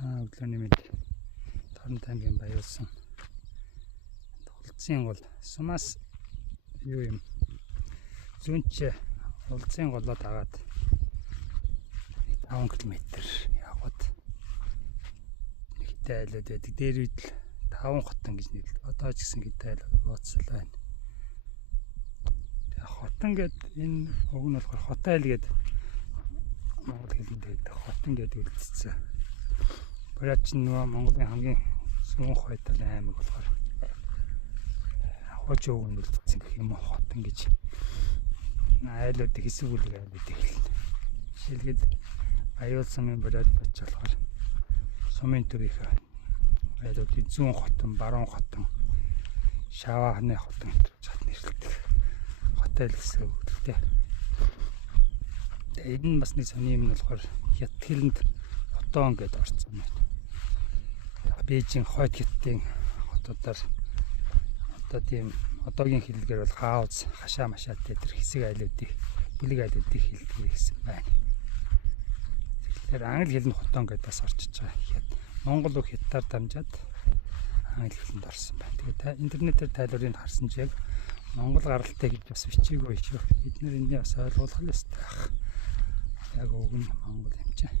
Өглөөний мэд Торон аймгийн Баяулсан улсын гол сумаас юу юм зүүнч улсын голоо дагаад 5 км яваад хитэй айлууд байдаг. Дээр үед л 5 хотон гэж нэрлэдэг. Одоо ч гэсэн хитэй айлууд бооцсол байна. Тэгээ хотон гэд энэ уг нь болохоор хот айл гэд монгол хэлэнд байдаг. Хотон гэд үлдсэн. Бурайд чинь нөгөө Монголын хамгийн сүүнх байтал аймаг болохоор хууч өвгөн үлдсэн гэх юм уу хотон гэж айлуудыг хэсэг бүлэг айлуудыг хэлнэ. Жишээлгээд Аюул сумын бурайд бач болохоор сумын төвийнхээ айлуудыг зүүн хотон, баруун хотон, шаваахны хотон гэж нэрлэдэг. Хот айл гэсэн үг л дээ. Тэгээ энэ бас нэг сони юм нь болохоор Хятадхирэнд хотон гэдээ орцсон байна. Бээжин хойд хятадын хотуудаар одоо тийм одоогийн хэллэгээр бол хаус, хашаа машаатай тэр хэсэг айлуудыг, бүлэг айлуудыг хэлдэг гэсэн байна. Тэгэхээр англи хэлний хотон гэдээ бас орчиж байгаа. Монгол үг хятадаар дамжаад англи хэлэнд орсон байна. Тэгээ интернетээр тайлбарыг харсан чинь яг монгол гаралтай гэж бас бичээгүй шүү. Бид нэр энийг бас ойлгох л ёстой байх. Яг үг нь монгол юм чинь.